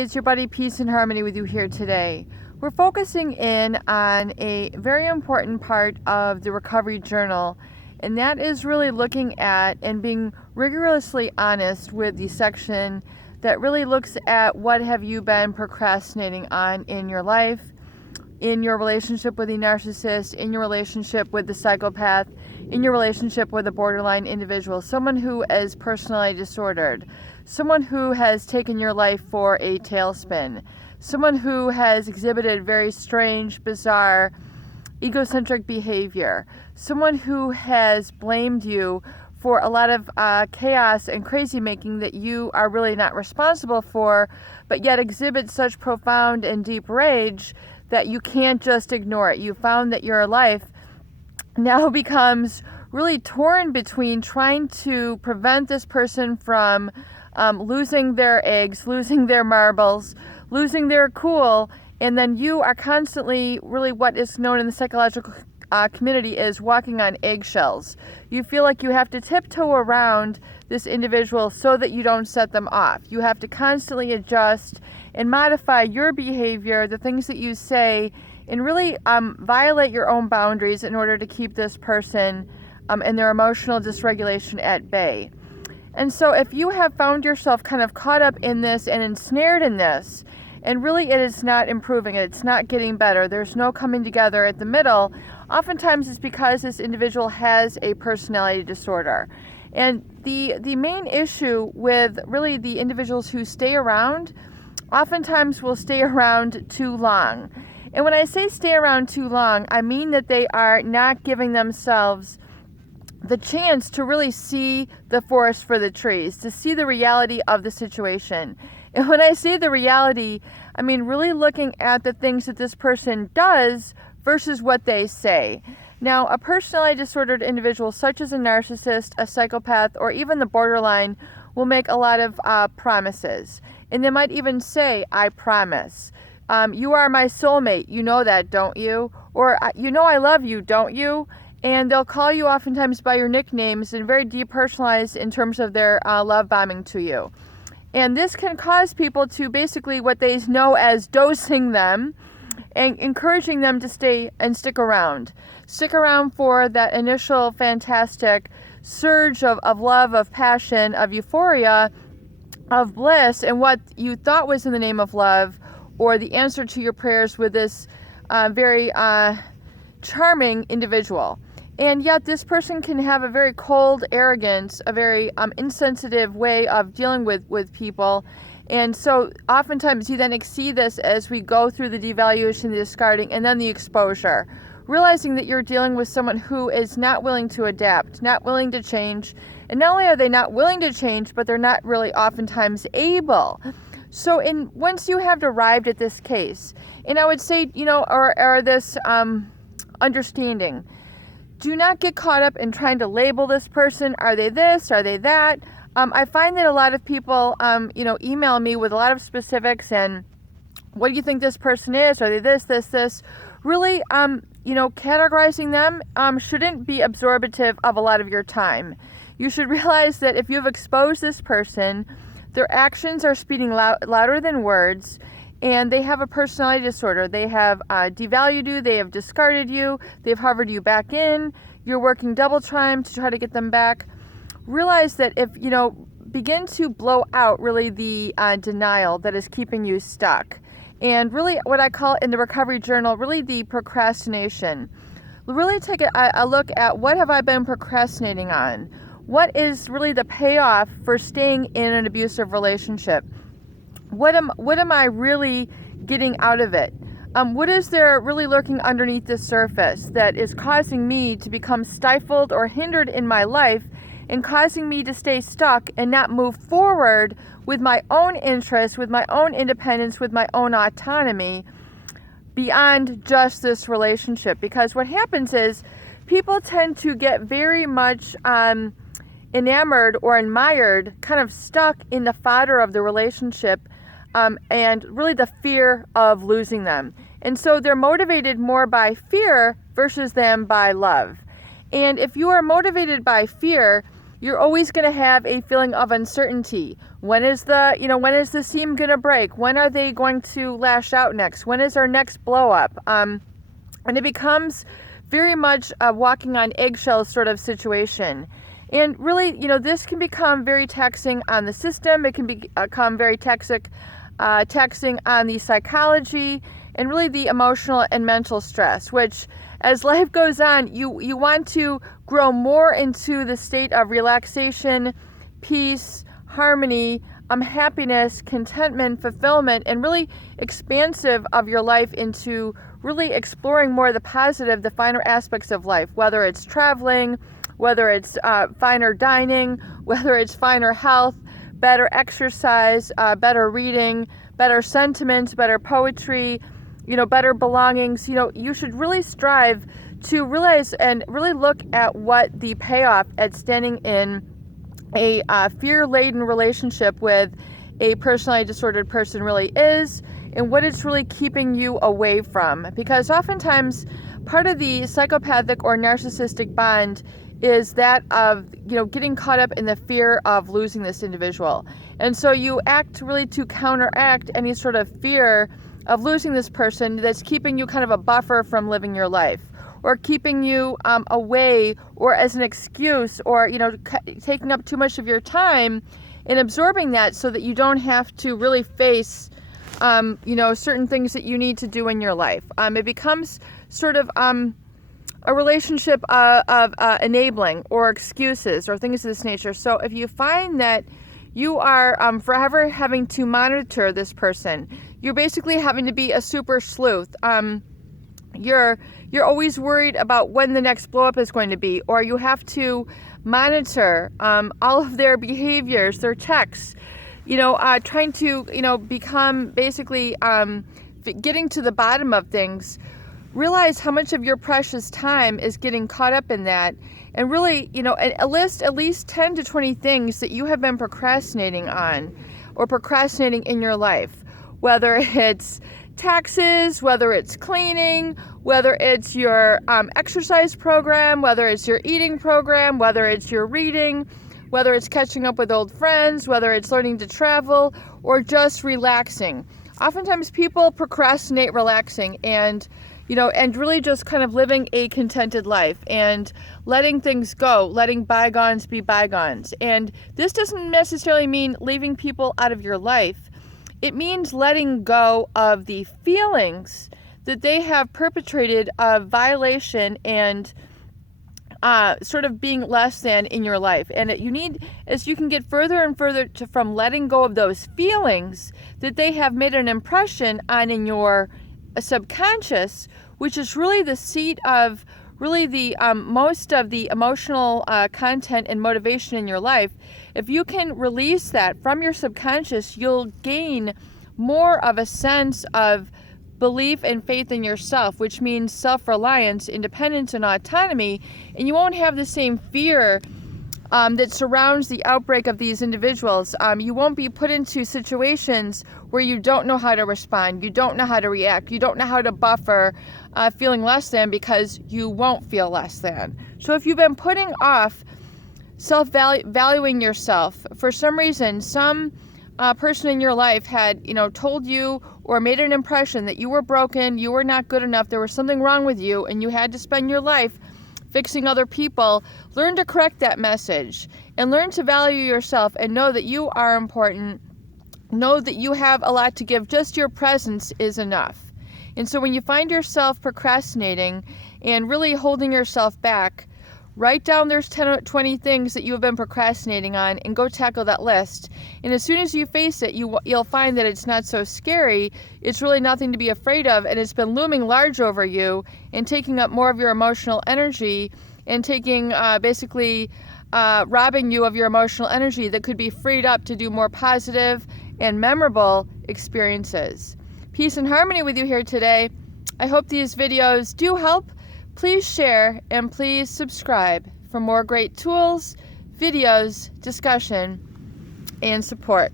it's your buddy Peace and Harmony with you here today. We're focusing in on a very important part of the recovery journal, and that is really looking at and being rigorously honest with the section that really looks at what have you been procrastinating on in your life, in your relationship with the narcissist, in your relationship with the psychopath, in your relationship with a borderline individual, someone who is personality disordered, someone who has taken your life for a tailspin, someone who has exhibited very strange, bizarre, egocentric behavior, someone who has blamed you for a lot of chaos and crazy-making that you are really not responsible for, but yet exhibit such profound and deep rage that you can't just ignore it. You found that your life now becomes really torn between trying to prevent this person from losing their eggs, losing their marbles, losing their cool, and then you are constantly really what is known in the psychological community is walking on eggshells. You feel like you have to tiptoe around this individual so that you don't set them off. You have to constantly adjust and modify your behavior, the things that you say, and really violate your own boundaries in order to keep this person and their emotional dysregulation at bay. And so if you have found yourself kind of caught up in this and ensnared in this, and really it is not improving, it's not getting better, there's no coming together at the middle, oftentimes it's because this individual has a personality disorder. And the main issue with really the individuals who stay around, oftentimes will stay around too long. And when I say stay around too long, I mean that they are not giving themselves the chance to really see the forest for the trees, to see the reality of the situation. And when I say the reality, I mean really looking at the things that this person does versus what they say. Now, a personality disordered individual such as a narcissist, a psychopath, or even the borderline will make a lot of promises. And they might even say, I promise. You are my soulmate. You know that, don't you? Or, you know I love you, don't you? And they'll call you oftentimes by your nicknames and very depersonalized in terms of their love bombing to you. And this can cause people to basically what they know as dosing them and encouraging them to stay and stick around. Stick around for that initial fantastic surge of love, of passion, of euphoria, of bliss, and what you thought was in the name of love, or the answer to your prayers with this very charming individual. And yet this person can have a very cold arrogance, a very insensitive way of dealing with people. And so oftentimes you then see this as we go through the devaluation, the discarding, and then the exposure. Realizing that you're dealing with someone who is not willing to adapt, not willing to change. And not only are they not willing to change, but they're not really oftentimes able. So once you have arrived at this case, and I would say, or this understanding, do not get caught up in trying to label this person. Are they this? Are they that? I find that a lot of people, email me with a lot of specifics and what do you think this person is? Are they this, this, this? Really, categorizing them shouldn't be absorbative of a lot of your time. You should realize that if you've exposed this person, their actions are speaking louder than words, and they have a personality disorder. They have devalued you, they have discarded you, they've hovered you back in, you're working double time to try to get them back. Realize that if, begin to blow out really the denial that is keeping you stuck. And really what I call in the recovery journal, really the procrastination. Really take a look at what have I been procrastinating on? What is really the payoff for staying in an abusive relationship? What am I really getting out of it? What is there really lurking underneath the surface that is causing me to become stifled or hindered in my life and causing me to stay stuck and not move forward with my own interests, with my own independence, with my own autonomy beyond just this relationship? Because what happens is people tend to get very much enamored or admired, kind of stuck in the fodder of the relationship, and really the fear of losing them. And so they're motivated more by fear versus them by love. And if you are motivated by fear, You're always going to have a feeling of uncertainty. When is the seam going to break? When are they going to lash out next? When is our next blow up? And it becomes very much a walking on eggshells sort of situation. And really, this can become very taxing on the system. It can become very taxing on the psychology and really the emotional and mental stress, which as life goes on, you want to grow more into the state of relaxation, peace, harmony, happiness, contentment, fulfillment, and really expansive of your life into really exploring more of the positive, the finer aspects of life, whether it's traveling, whether it's finer dining, whether it's finer health, better exercise, better reading, better sentiments, better poetry, better belongings. You should really strive to realize and really look at what the payoff at standing in a fear-laden relationship with a personality disordered person really is, and what it's really keeping you away from. Because oftentimes part of the psychopathic or narcissistic bond is that of getting caught up in the fear of losing this individual. And so you act really to counteract any sort of fear of losing this person that's keeping you kind of a buffer from living your life, or keeping you away, or as an excuse, or taking up too much of your time and absorbing that so that you don't have to really face certain things that you need to do in your life. It becomes sort of a relationship of enabling or excuses or things of this nature. So if you find that you are forever having to monitor this person, you're basically having to be a super sleuth. You're always worried about when the next blow up is going to be, or you have to monitor all of their behaviors, their texts, trying to become basically getting to the bottom of things. Realize how much of your precious time is getting caught up in that, and really list at least 10 to 20 things that you have been procrastinating on or procrastinating in your life, whether it's taxes, whether it's cleaning, whether it's your exercise program, whether it's your eating program, whether it's your reading, whether it's catching up with old friends, whether it's learning to travel, or just relaxing. Oftentimes people procrastinate relaxing and really just kind of living a contented life and letting things go, letting bygones be bygones. And this doesn't necessarily mean leaving people out of your life. It means letting go of the feelings that they have perpetrated of violation and sort of being less than in your life. And you need, as you can get further and further from letting go of those feelings that they have made an impression on in your subconscious, which is really the seat of really the most of the emotional content and motivation in your life. If you can release that from your subconscious, you'll gain more of a sense of belief and faith in yourself, which means self-reliance, independence, and autonomy, and you won't have the same fear that surrounds the outbreak of these individuals. You won't be put into situations where you don't know how to respond, you don't know how to react, you don't know how to buffer feeling less than, because you won't feel less than. So if you've been putting off valuing yourself, for some reason, some person in your life had, told you or made an impression that you were broken, you were not good enough, there was something wrong with you, and you had to spend your life fixing other people, learn to correct that message and learn to value yourself and know that you are important. Know that you have a lot to give. Just your presence is enough. And so when you find yourself procrastinating and really holding yourself back, write down there's 10 or 20 things that you have been procrastinating on and go tackle that list. And as soon as you face it, you'll find that it's not so scary. It's really nothing to be afraid of, and it's been looming large over you and taking up more of your emotional energy and taking robbing you of your emotional energy that could be freed up to do more positive and memorable experiences. Peace and harmony with you here today. I hope these videos do help. Please share and please subscribe for more great tools, videos, discussion, and support.